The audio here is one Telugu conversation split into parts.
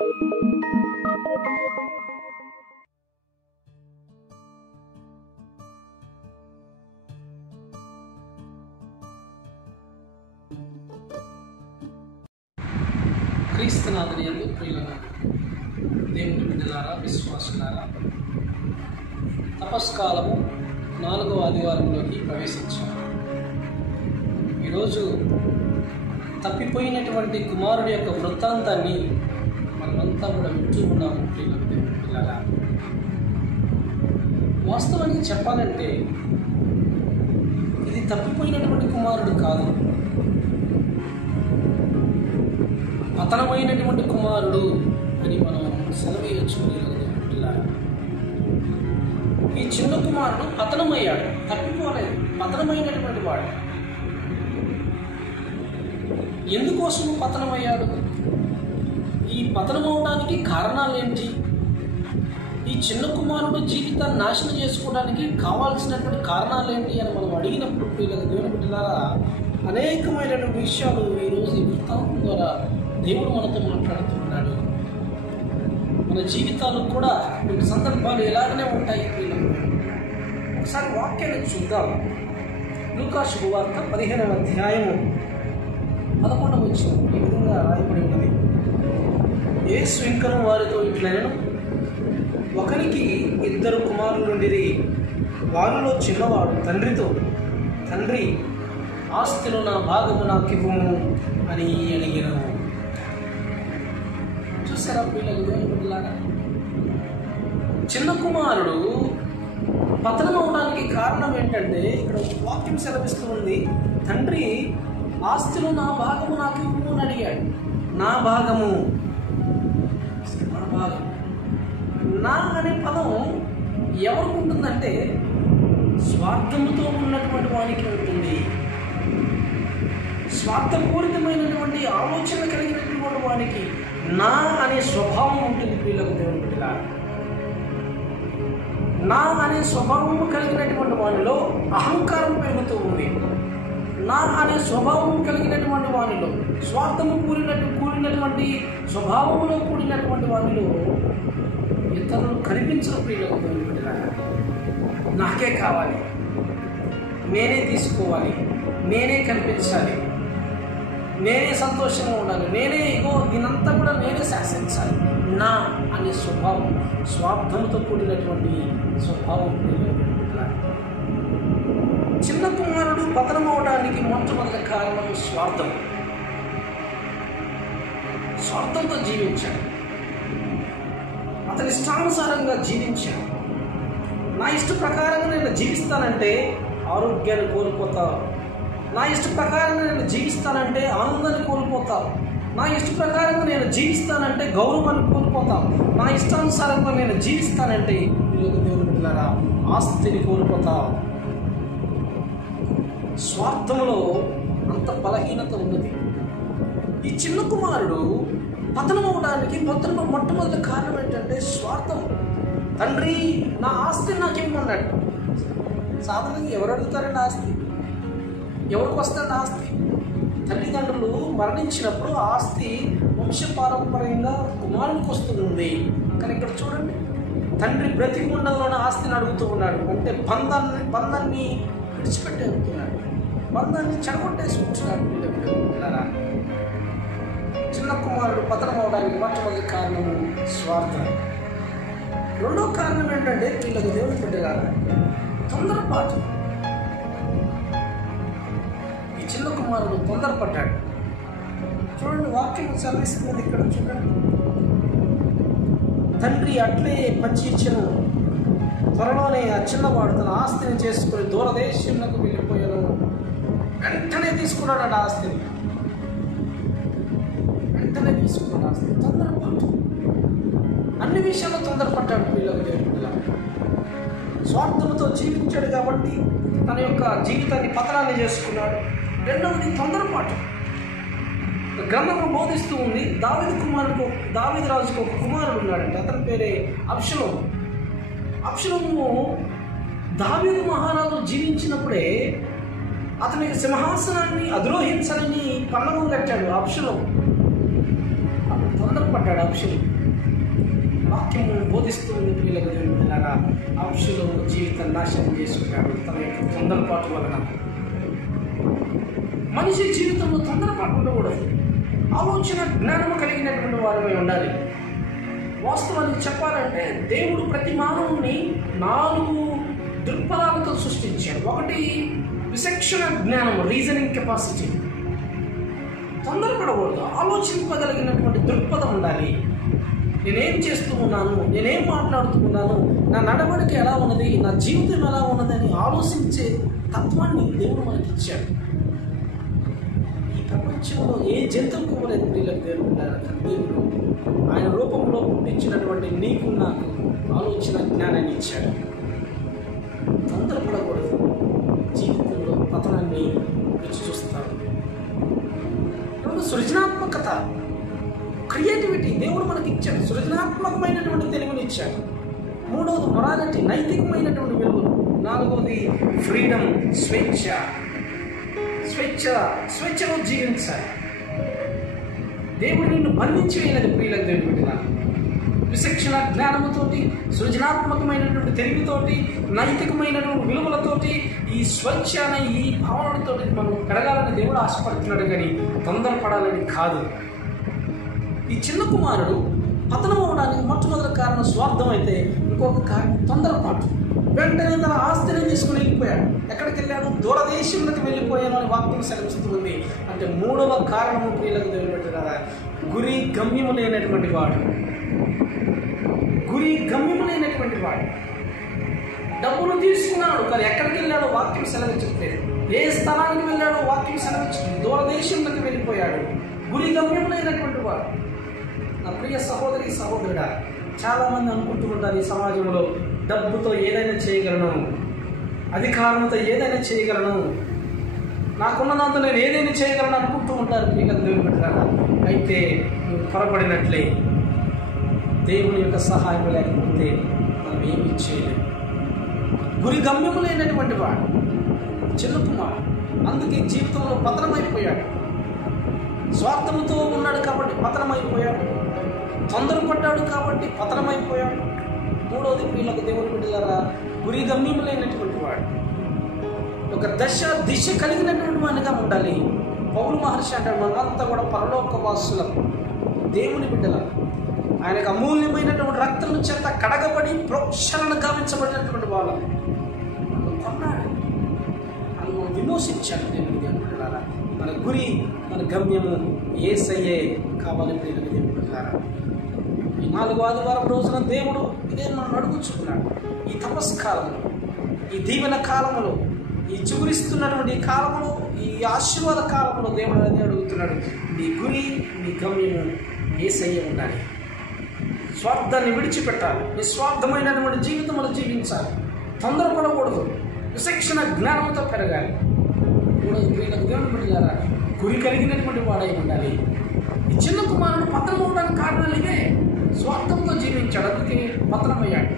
క్రీస్తునాథుని యందు ప్రియులారా, దేవుని బిడ్డలారా, విశ్వాసులారా, తపస్కాలము 4వ ఆదివారంలోకి ప్రవేశించాము. ఈరోజు తప్పిపోయినటువంటి కుమారుడి యొక్క వృత్తాంతాన్ని మనమంతా కూడా వింటూ ఉన్నాము. ప్రియులారా, వాస్తవానికి చెప్పాలంటే ఇది తప్పిపోయినటువంటి కుమారుడు కాదు, పతనమైనటువంటి కుమారుడు అని మనం సెలవేయచ్చు. ఈ చిన్న కుమారుడు పతనమయ్యాడు, తప్పిపోలేదు, పతనమైనటువంటి వాడు. ఎందుకోసము పతనమయ్యాడు? ఈ పతనమవడానికి కారణాలు ఏంటి? ఈ చిన్న కుమారుడు జీవితాన్ని నాశనం చేసుకోవడానికి కావాల్సినటువంటి కారణాలు ఏంటి అని మనం అడిగినప్పుడు దేవుని బిడ్డలారా, అనేకమైన విషయాలు ఈరోజు ఈ వృత్తాంతం ద్వారా దేవుడు మనతో మాట్లాడుతున్నాడు. మన జీవితాలు కూడా కొన్ని సందర్భాలు ఎలాగనే ఉంటాయి. ఒకసారి వాక్యాన్ని చూద్దాం. లూకా శుభవార్త 15వ అధ్యాయము 11వ వచనం ఈ విధంగా రాయబడి ఉన్నది. యేసు ఇంకను వారితో ఇట్లనెను, ఒకరికి 2 కుమారులుండిరి. వారిలో చిన్నవాడు తండ్రితో, తండ్రి, ఆస్తిలో నా భాగము నాకివ్వము అని అడిగినను. చూసారా పిల్లలాగా, చిన్న కుమారుడు పతనం అవడానికి కారణం ఏంటంటే ఇక్కడ వాక్యం సెలవిస్తూ ఉంది, తండ్రి ఆస్తిలో నా భాగము నాకు ఇవ్వు అని అడిగాడు. నా భాగము, నా భాగం, నా అనే పదం ఎవరికి ఉంటుందంటే స్వార్థంతో ఉన్నటువంటి వానికి ఉంటుంది. స్వార్థపూరితమైనటువంటి ఆలోచన కలిగినటువంటి వానికి నా అనే స్వభావం ఉంటుంది. పిల్లలకు దేవుని బిడ్డలారా, నా అనే స్వభావం కలిగినటువంటి వానిలో అహంకారం పెరుగుతూ ఉంది. నా అనే స్వభావం కలిగినటువంటి వానిలో, స్వార్థము కూడినటువంటి స్వభావంలో కూడినటువంటి వానిలో ఇతరులు కనిపించరు. పిల్లలకు దేవుని బిడ్డలారా, నాకే కావాలి, నేనే తీసుకోవాలి, నేనే కనిపించాలి, నేనే సంతోషంగా ఉండాలి, నేనే ఇగో దీనంతా కూడా నేనే శాసించాలి. నా అనే స్వభావం, స్వార్థంతో కూడినటువంటి స్వభావం. చిన్న కుమారుడు పతనం అవడానికి మొట్టమొదటి కారణం స్వార్థం. స్వార్థంతో జీవించాడు, అతని ఇష్టానుసారంగా జీవించాడు. నా ఇష్ట ప్రకారంగా నేను జీవిస్తానంటే ఆరోగ్యాన్ని కోల్పోతావు, నా ఇష్ట ప్రకారంగా నేను జీవిస్తానంటే ఆనందాన్ని కోల్పోతావు, నా ఇష్ట ప్రకారంగా నేను జీవిస్తానంటే గౌరవాన్ని కోల్పోతావు, నా ఇష్టానుసారంగా నేను జీవిస్తానంటే దేవుని బిడ్డలారా ఆస్తిని కోల్పోతావు. స్వార్థంలో అంత బలహీనత ఉన్నది. ఈ చిన్న కుమారుడు పతనం అవడానికి మొట్టమొదటి కారణం ఏంటంటే స్వార్థం. తండ్రి నా ఆస్తిని నాకు ఇవ్వమన్నాడు. సాధారణంగా ఎవరు అడుగుతారండి ఆస్తి? ఎవరికి వస్తుంది ఆస్తి? తల్లిదండ్రులు మరణించినప్పుడు ఆస్తి వంశపారంపర్యంగా కుమారునికి వస్తుంది. కానీ ఇక్కడ చూడండి, తండ్రి బ్రతికి ఉండడంలోనే ఆస్తిని అడుగుతూ ఉన్నాడు. అంటే బంధాన్ని విడిచిపెట్టి అడుగుతున్నాడు, బంధాన్ని చెడగొట్టేసి ఉంటున్నాడు. చిన్న కుమారుడు పతనం అవడానికి మొట్టమొదటి కారణము స్వార్థం. రెండో కారణం ఏంటంటే వీళ్ళకి దేవుని బిడ్డలారా తొందరపాటు. ఈ చిన్న కుమారుడు తొందరపడ్డాడు. చూడండి, వాక్యం సెలవిస్తున్నది ఇక్కడ చూడండి. తండ్రి అట్లే పంచి ఇచ్చెను, త్వరలోనే ఆ చిన్నవాడు తన ఆస్తిని చేసుకుని దూరదేశంలోకి వెళ్ళిపోయాను. వెంటనే తీసుకున్నాడు ఆ ఆస్తిని, వెంటనే తీసుకున్నాడు ఆస్తి. తొందరపాటు, అన్ని విషయాల్లో తొందరపడ్డాడు. పిల్లలు దేవుడు స్వార్థంతో జీవించాడు కాబట్టి తన యొక్క జీవితాన్ని పతనాన్ని చేసుకున్నాడు. రెండవది తొందరపాటు. గ్రంథము బోధిస్తూ ఉంది, దావీదు రాజుకు ఒక కుమారుడు ఉన్నాడంటే, అతని పేరే అబ్షలోము. అబ్షలోము దావీదు మహారాజు జీవించినప్పుడే అతనికి సింహాసనాన్ని అధిరోహించాలని పన్నగం కట్టాడు అబ్షలోము. తొందరపడ్డాడు. తొందరపడ్డాడు అబ్షలోము. వాక్యము బోధిస్తుంది ప్రియులకు దేవుని బిడ్డలారా, అబ్షలోము జీవితం నాశనం చేసుకున్నాడు తన యొక్క తొందరపాటు వలన. మనిషి జీవితంలో తొందరపాటు ఉండకూడదు. ఆలోచన జ్ఞానము కలిగినటువంటి వారమై ఉండాలి. వాస్తవానికి చెప్పాలంటే దేవుడు ప్రతి మానవుని 4 దృక్పథాలతో సృష్టించాడు. ఒకటి విచక్షణ జ్ఞానము, రీజనింగ్ కెపాసిటీ. తొందరపడకూడదు. ఆలోచింపగలిగినటువంటి దృక్పథం ఉండాలి. నేనేం చేస్తూ ఉన్నాను, నేనేం మాట్లాడుతూ ఉన్నాను, నా నడవడిక ఎలా ఉన్నది, నా జీవితం ఎలా ఉన్నది అని ఆలోచించే తత్వాన్ని దేవుడు మనకి ఇచ్చాడు. ఈ ప్రపంచంలో ఏ జంతువుకు ఇవ్వలేదు ప్రియులకు దేవుడు. ఆయన రూపంలో పుట్టించినటువంటి నీకు నాకు ఆలోచన జ్ఞానాన్ని ఇచ్చాడు. తొందరపడకూడదు. జీవితంలో పతనాన్ని రుచి చూస్తాడు. సృజనాత్మకత, క్రియేటివిటీ దేవుడు మనకి ఇచ్చాడు. సృజనాత్మకమైనటువంటి తెలివిని ఇచ్చాడు. 3వది మొరాలిటీ, నైతికమైనటువంటి విలువలు. 4వది ఫ్రీడమ్, స్వేచ్ఛలో జీవించాలి. దేవుడు నిన్ను బంధించి వేయలేదు ప్రియులకు దేవుడు పెట్టిన. విచక్షణ జ్ఞానముతోటి, సృజనాత్మకమైనటువంటి తెలివితోటి, నైతికమైనటువంటి విలువలతోటి, ఈ స్వేచ్ఛ అనే ఈ భావనలతో మనం కడగాలని దేవుడు ఆశపడుతున్నాడు, కానీ తొందరపడాలని కాదు. ఈ చిన్న కుమారుడు పతనం అవడానికి మొట్టమొదటి కారణం స్వార్థం అయితే, ఇంకొక కారణం తొందరపాటు. వెంటనే తన ఆస్తిని తీసుకుని వెళ్ళిపోయాడు. ఎక్కడికి వెళ్ళాడు? దూరదేశంలోకి వెళ్ళిపోయాను అని వాక్యం సెలవిస్తుంది. అంటే 3వ కారణము ప్రియులకు దేవుడు పెట్టారా, గురి గమ్యము లేనటువంటి వాడు. డబ్బులు తీసుకున్నాడు, కానీ ఎక్కడికి వెళ్ళాడో వాక్యం సెలవించట్లేదు. ఏ స్థలానికి వెళ్ళాడో వాక్యం సెలవించట్లేదు. దూరదేశంలోకి వెళ్ళిపోయాడు. గురి గమ్యం లేనటువంటి వాడు. నా ప్రియ సహోదరి సహోదరుడా, చాలామంది అనుకుంటూ ఉంటారు ఈ సమాజంలో, డబ్బుతో ఏదైనా చేయగలను, అధికారంతో ఏదైనా చేయగలను, నాకున్నదంతా నేను ఏదైనా చేయగలను అనుకుంటూ ఉంటారు ప్రియులకు దేవుని పెట్టారా. అయితే నువ్వు పొరపడినట్లే. దేవుని యొక్క సహాయం లేకపోతే మనం ఏమీ చేయలేము. గురి గమ్యము లేనటువంటి వాడు చిన్న కుమారుడు. అందుకే జీవితంలో పతనమైపోయాడు. స్వార్థముతో ఉన్నాడు కాబట్టి పతనమైపోయాడు. తొందరపడ్డాడు కాబట్టి పతనమైపోయాడు. 3వది ప్రియులకు దేవుని బిడ్డలారా, గురి గమ్యము లేనటువంటి వాడు. ఒక దిశ కలిగినటువంటి వాడిగా ఉండాలి. పౌలు మహర్షి అంటాడు, మనమంతా కూడా పరలోక వాసులం, దేవుని బిడ్డలం. ఆయనకు అమూల్యమైనటువంటి రక్తం చేత కడగబడి ప్రోక్షణను గావించబడినటువంటి వాళ్ళు కొన్నాడు. అది మనం విమోచించాడు దేవుని బిడ్డలారా. మన గురి, మన గమ్యము యేసయ్యే కావాలి ప్రియులకు దేవుని బిడ్డలారా. ఈ 4వ ఆదివారం రోజున దేవుడు ఇదే మనం అడుగుచున్నాడు. ఈ తపస్కాలంలో, ఈ దీవెన కాలంలో, ఈ చిగురిస్తున్నటువంటి ఈ కాలంలో, ఈ ఆశీర్వాద కాలంలో దేవుడు అదే అడుగుతున్నాడు. నీ గురి, నీ గమ్యము యేసయ్యే ఉండాలి. స్వార్థాన్ని విడిచిపెట్టాలి. నిస్వార్థమైనటువంటి జీవితంలో జీవించాలి. తొందరపడకూడదు. విచక్షణ జ్ఞానంతో పెరగాలి. ప్రియులకు దేవుని బిడ్డలారా, గురి కలిగినటువంటి వాడై ఉండాలి. ఈ చిన్న కుమారుడు పతనం అవడానికి కారణాలు ఇవే. స్వార్థంతో జీవించాడు, అందుకే పతనమయ్యాడు.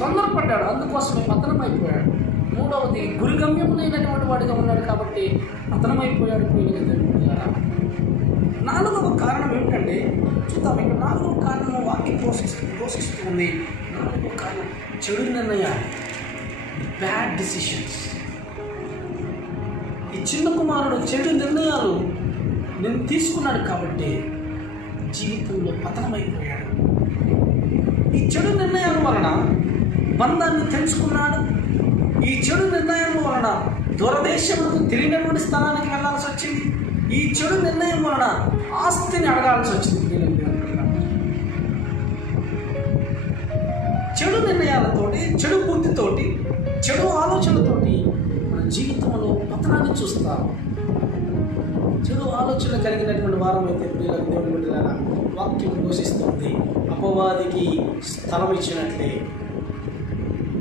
తొందరపడ్డాడు, అందుకోసమే పతనమైపోయాడు. 3వది గురి గమ్యం లేనటువంటి వాడిగా ఉన్నాడు కాబట్టి పతనమైపోయాడు ప్రియులకు దేవుని బిడ్డలారా. 4వ కారణం ఏమిటంటే చూద్దాం. ఇక్కడ 4వ కారణం వాక్యం పోషిస్తుంది. 4వ కారణం చెడు నిర్ణయాలు, బ్యాడ్ డిసిషన్స్. ఈ చిన్న కుమారుడు చెడు నిర్ణయాలు నేను తీసుకున్నాడు కాబట్టి జీవితంలో పతనమైపోయాడు. ఈ చెడు నిర్ణయాల వలన బంధాన్ని తెంచుకున్నాడు. ఈ చెడు నిర్ణయం వలన దూరదేశంలో తెలియనటువంటి స్థలానికి వెళ్లాల్సి వచ్చింది. ఈ చెడు నిర్ణయం వలన ఆస్తిని అడగాల్సి వచ్చింది. చెడు నిర్ణయాలతోటి, చెడు బుద్ధితోటి, చెడు ఆలోచనలతోటి మన జీవితంలో పతనాన్ని చూస్తాము. చెడు ఆలోచన కలిగినటువంటి వారం అయితే ప్రియులకు దేవుని బిడ్డలారా, వాక్యం ఘోషిస్తుంది. అపవాదికి స్థలం ఇచ్చినట్లే,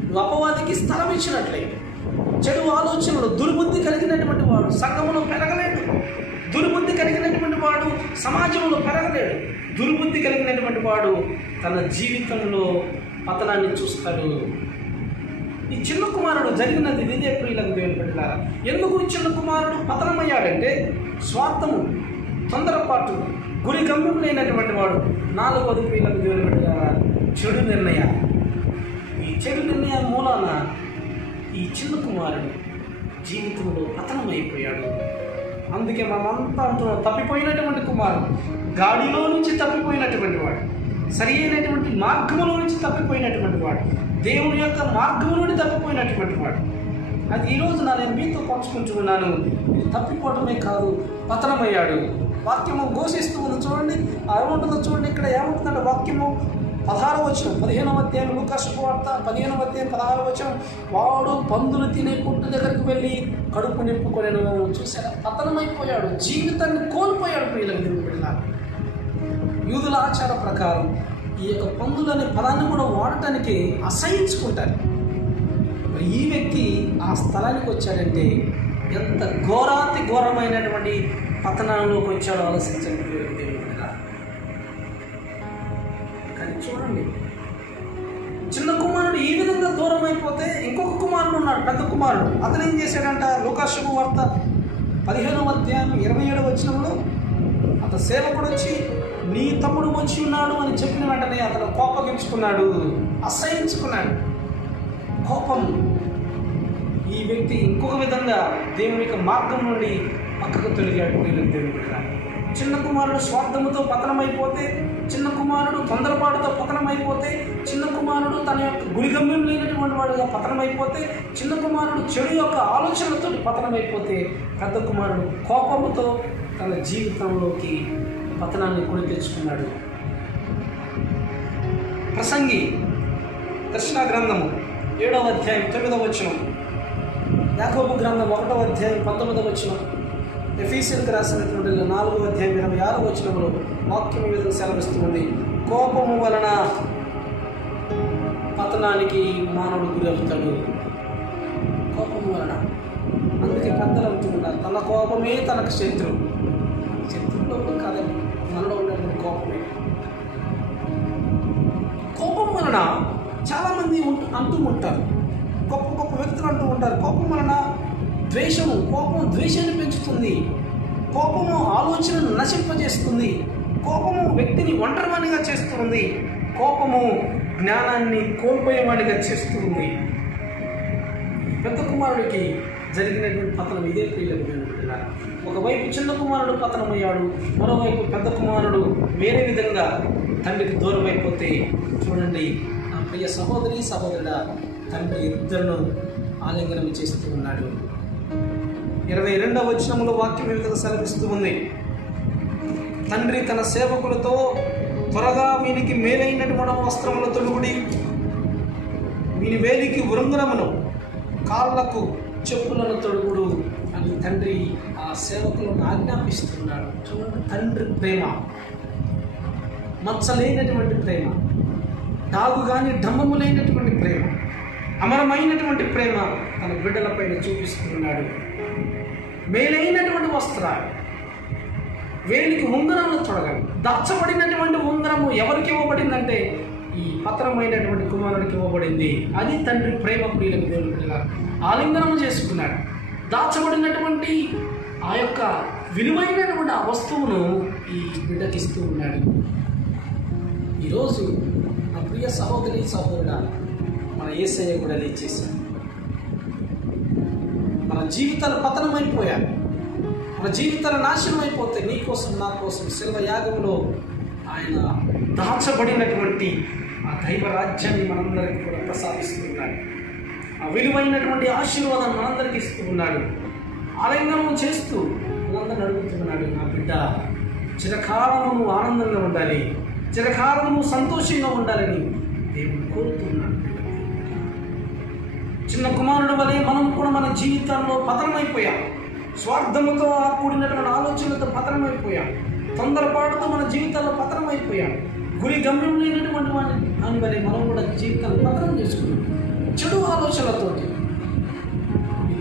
నువ్వు అపవాదికి స్థలం ఇచ్చినట్లే. చెడు ఆలోచనలు, దుర్బుద్ధి కలిగినటువంటి వాడు సంఘంలో పెరగలేడు. దుర్బుద్ధి కలిగినటువంటి వాడు సమాజంలో పెరగలేడు. దుర్బుద్ధి కలిగినటువంటి వాడు తన జీవితంలో పతనాన్ని చూస్తాడు. ఈ చిన్న కుమారుడు జరిగినది ఇదే ప్రియులకు దేవుని బిడ్డలారా. ఎందుకు ఈ చిన్న కుమారుడు పతనమయ్యాడంటే స్వార్థము, తొందరపాటు, గురి గమ్యం లేనటువంటి వాడు. 4వది ప్రియులకు దేవుని బిడ్డలారా, చెడు నిర్ణయాలు. ఈ చెడు నిర్ణయాల మూలాన ఈ చిన్న కుమారుడు జీవితంలో పతనమైపోయాడు. అందుకే మనమంతా అంటున్నాం, తప్పిపోయినటువంటి కుమారుడు, గాడిలో నుంచి తప్పిపోయినటువంటి వాడు, సరి అయినటువంటి మార్గములో నుంచి తప్పిపోయినటువంటి వాడు, దేవుని యొక్క మార్గము నుండి తప్పిపోయినటువంటి వాడు. అది ఈరోజు నేను మీతో పంచుకుంటున్నాను. తప్పిపోవటమే కాదు, పతనమయ్యాడు. వాక్యము ఘోషిస్తూ ఉంది. చూడండి ఏముంటుందో చూడండి. ఇక్కడ ఏముంటుందంటే వాక్యము 16వ వచనం, 15వ అధ్యాయం లూకా శుభవార్త 15వ అధ్యాయం 16వ వచనం, వాడు పందులు తినే పుట్టు దగ్గరికి వెళ్ళి కడుపు నింపుకొనెను. చూసారా, పతనమైపోయాడు, జీవితాన్ని కోల్పోయాడు. ప్రియులకు దేవుని బిడ్డలారా, యూదుల ఆచార ప్రకారం ఈ యొక్క పందులు అనే పదాన్ని కూడా వాడటానికి అసహించుకుంటారు. మరి ఈ వ్యక్తి ఆ స్థలానికి వచ్చాడంటే ఎంత ఘోరాతి ఘోరమైనటువంటి పతనంలోకి వచ్చాడో ఆలోచించండి. కానీ చూడండి, చిన్న కుమారుడు ఈ విధంగా దూరం అయిపోతే ఇంకొక కుమారుడు ఉన్నాడు, పెద్ద కుమారుడు. అతను ఏం చేశాడంట? లూకా శుభవార్త 15వ అధ్యాయం 27వ వచనంలో అతను సేవకుడు వచ్చి, నీ తమ్ముడు వచ్చి ఉన్నాడు అని చెప్పిన వెంటనే అతను కోపగించుకున్నాడు, అసహించుకున్నాడు. కోపం. ఈ వ్యక్తి ఇంకొక విధంగా దేవుని యొక్క మార్గం నుండి పక్కకు తొలగాడు. చిన్న కుమారుడు స్వార్థముతో పతనమైపోతే, చిన్న కుమారుడు తొందరపాటుతో పతనమైపోతే, చిన్న కుమారుడు తన యొక్క గురిగమ్యం లేనటువంటి వాడుగా పతనమైపోతే, చిన్న కుమారుడు చెడు యొక్క ఆలోచనలతో పతనమైపోతే, పెద్ద కుమారుడు కోపముతో తన జీవితంలోకి పతనాన్ని కొని తెచ్చుకున్నాడు. ప్రసంగి దర్శన గ్రంథము 7వ అధ్యాయం 9వ వచనం, యాకోబు గ్రంథం 1వ అధ్యాయం 19వ వచనం, ఎఫీసీయులకు రాసినటువంటి 4వ అధ్యాయం 26వ వచనంలో వాక్యం మీద సెలవిస్తుంది. కోపము వలన పతనానికి మానవుడు గురి అవుతాడు. కోపము వలన. అందుకే పెద్దలు అంటున్నారు, తన కోపమే తనకు శత్రువు. శత్రువులో కాదండి, మనలో ఉన్నటువంటి కోపమే. కోపం వలన చాలామంది అంటూ ఉంటారు, గొప్ప గొప్ప వ్యక్తులు అంటూ ఉంటారు, కోపం వలన ద్వేషము, కోపం ద్వేషాన్ని పెంచుతుంది, కోపము ఆలోచనను నశింపజేస్తుంది, కోపము వ్యక్తిని ఒంటరివాణిగా చేస్తుంది, కోపము జ్ఞానాన్ని కోల్పోయేవాడిగా చేస్తుంది. పెద్ద కుమారుడికి జరిగినటువంటి పతనం ఇదే. ప్రియులకు ఒకవైపు చిన్న కుమారుడు పతనమయ్యాడు, మరోవైపు పెద్ద కుమారుడు వేరే విధంగా తండ్రికి దూరం అయిపోతే, చూడండి నా ప్రియ సహోదరి సహోదరుడా, తండ్రి ఇద్దరును ఆలింగనం చేస్తూ ఉన్నాడు. 22వ వచనంలో వాక్యం ఈ విధంగా సెలవిస్తూ ఉంది. తండ్రి తన సేవకులతో, త్వరగా వీనికి మేలైనటువంటి వస్త్రముల తొడుగుడి, వీని వేలికి వృంగనమును, కాళ్ళకు చెప్పులను తొడుగుడు అని తండ్రి ఆ సేవకులను ఆజ్ఞాపిస్తున్నాడు. చూడండి, తండ్రి ప్రేమ, మచ్చలేనటువంటి ప్రేమ, డాగు కానీ ఢమ్మము లేనటువంటి ప్రేమ, అమరమైనటువంటి ప్రేమ తన బిడ్డలపైన చూపిస్తున్నాడు. మేలైనటువంటి వస్త్రాలు, వేలికి ఉంగరములు తొడగాలి. దాచబడినటువంటి ఉంగరము ఎవరికి ఇవ్వబడిందంటే ఈ పతనమైనటువంటి కుమారుడికి ఇవ్వబడింది. అది తండ్రి ప్రేమ. ప్రియులకు దేవుని బిడ్డలారా, ఆలింగనం చేసుకున్నాడు. దాచబడినటువంటి ఆ యొక్క విలువైనటువంటి ఆ వస్తువును ఈ బిడ్డకి ఇస్తూ ఉన్నాడు. ఈరోజు నా ప్రియ సహోదరి సహోదరుడా, మన యేసయ్య కూడా అదే చేశాడు. మన జీవితాలు పతనమైపోయాయి, మన జీవితాలు నాశనం అయిపోతే నీ కోసం నా కోసం శిల్వ యాగంలో ఆయన దాచబడినటువంటి ఆ దైవ రాజ్యాన్ని మనందరికీ కూడా ప్రసాదిస్తున్నాడు. ఆ విలువైనటువంటి ఆశీర్వాదాన్ని మనందరికీ ఇస్తూ ఉన్నాడు. ఆలింగనం చేస్తూ మనందరిని అడుగుతున్నాడు, నా బిడ్డ చిరకాలము ఆనందంగా ఉండాలి, చిరకాలము సంతోషంగా ఉండాలని దేవుడు కోరుతున్నాడు. చిన్న కుమారుడు వలె మనం కూడా మన జీవితాల్లో పతనమైపోయాం. స్వార్థముతో కూడినటువంటి ఆలోచనలతో పతనమైపోయాం. తొందరపాటుతో మన జీవితాల్లో పతనమైపోయాం. గురి గమ్యం లేనటువంటి అని వలె మనం కూడా జీవితాన్ని పతనం చేసుకున్నాం. చెడు ఆలోచనలతోటి,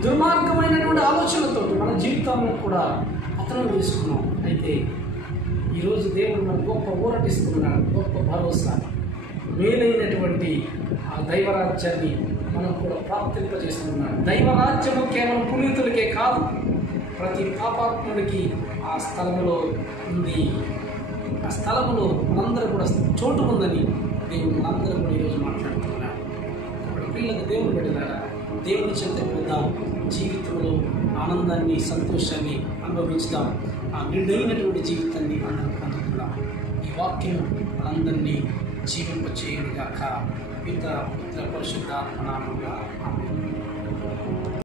దుర్మార్గమైనటువంటి ఆలోచనలతోటి మన జీవితాలను కూడా పతనం చేసుకున్నాం. అయితే ఈరోజు దేవుడు మనకు గొప్ప ఊరటిస్తున్నాడు, గొప్ప భరోసా, మేలైనటువంటి ఆ దైవరాజ్యాన్ని మనం కూడా ప్రాప్తింపజేస్తున్నాడు. దైవరాజ్యము కేవలం పునీతులకే కాదు, ప్రతి పాపాత్ముడికి ఆ స్థలంలో ఉంది. ఆ స్థలములో మనందరూ కూడా చోటు ఉందని దేవుడు మనందరూ కూడా ఈరోజు మాట్లాడుతున్నాడు. ఇప్పుడు పిల్లలకు దేవుడు బిడ్డలారా, దేవుని చెంత పోదాం, జీవితంలో ఆనందాన్ని సంతోషాన్ని అనుభవించుదాం, ఆ నిండైనటువంటి జీవితాన్ని మనం పొందుకుందాం. ఈ వాక్యం మనందరినీ జీవింపచేయుగాక. పిత పుత్ర పరిశుద్ధాత్మ నామమున ఆమేన్.